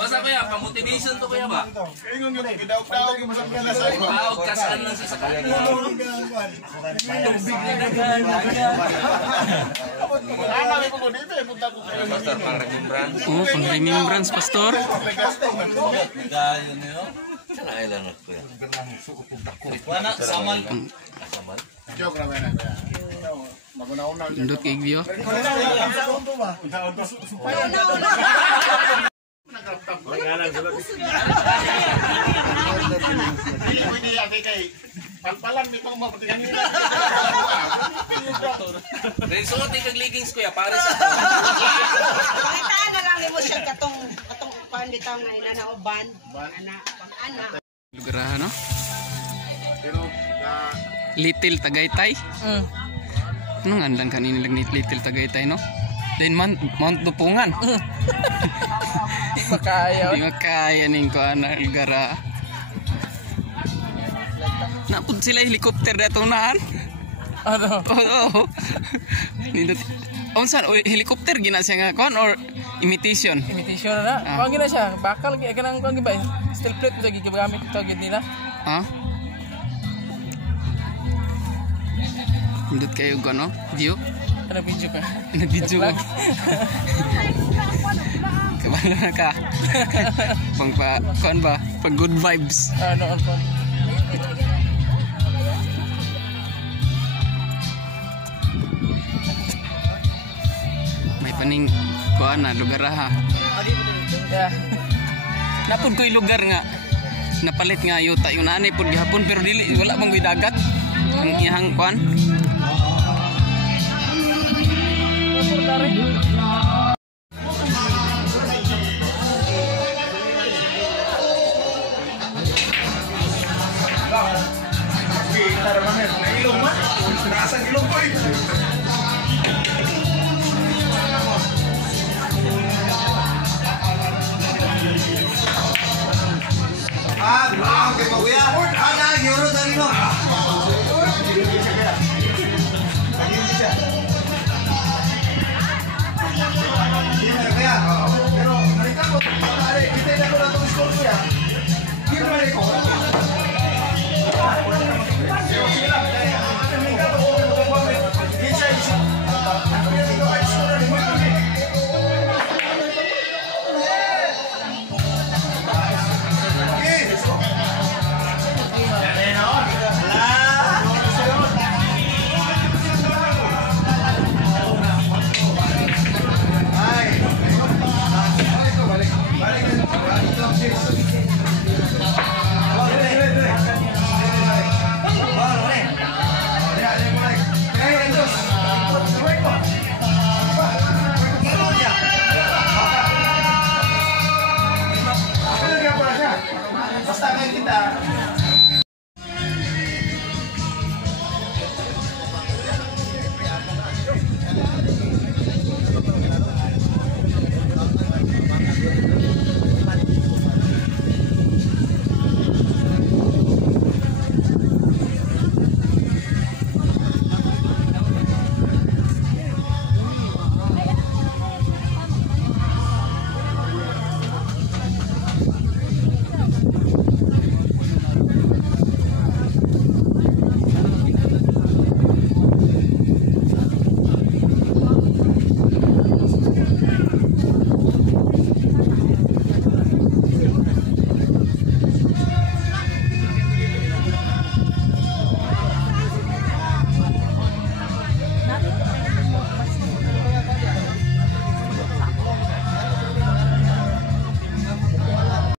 Basta kuya, pa-motivation to kuya ba? Ingon yun, gidaog-daog yung masakyan na sa'yo. Daog, kasaan lang sa sakyan. Tubig na dagan. Alam ko dito, punta ko kayo. Pastor, pang-remembrance. Oh, pang-remembrance, Pastor. Gayon nyo. Sana ay lang ako yan. Wala, saman. Saman? Joke naman na. Maguna-una. Indot kay Gio. Hindi ate kay palpalan nito mapatigan nila. Dahil suot yung leggings kuya, para sa ito. Pakitaan na lang mo siya katong panditaw na inanaoban. Pang-ana. Lugar no? Pero Little Tagaytay. Anong andang kanina lang Little Tagaytay, no? Then Mount Dupungan. Makaya. Di makaya ning ko ana lugar. Napud sila helikopter dato naan. Ano? Oo. Nindot. Unsan helikopter gina siya nga kon or imitation? Imitation na. Kung gina siya, bakal kanang kung giba steel plate mo gigamit ito gid nila. Ha? Nindot kayo ko, no? Gio? Ano video ka? Nag-video ko. Kabalo na ka. Pang pa, kuan ba? Pag good vibes. Ano ko? May paning kuan na lugar ha. Napud ko lugar nga. Napalit nga yuta yung nanay pud gihapon pero dili wala bang dagat. Ang ihang kuan. pero nalika ko, kita na ko na itong score niya. Hindi naman ikaw.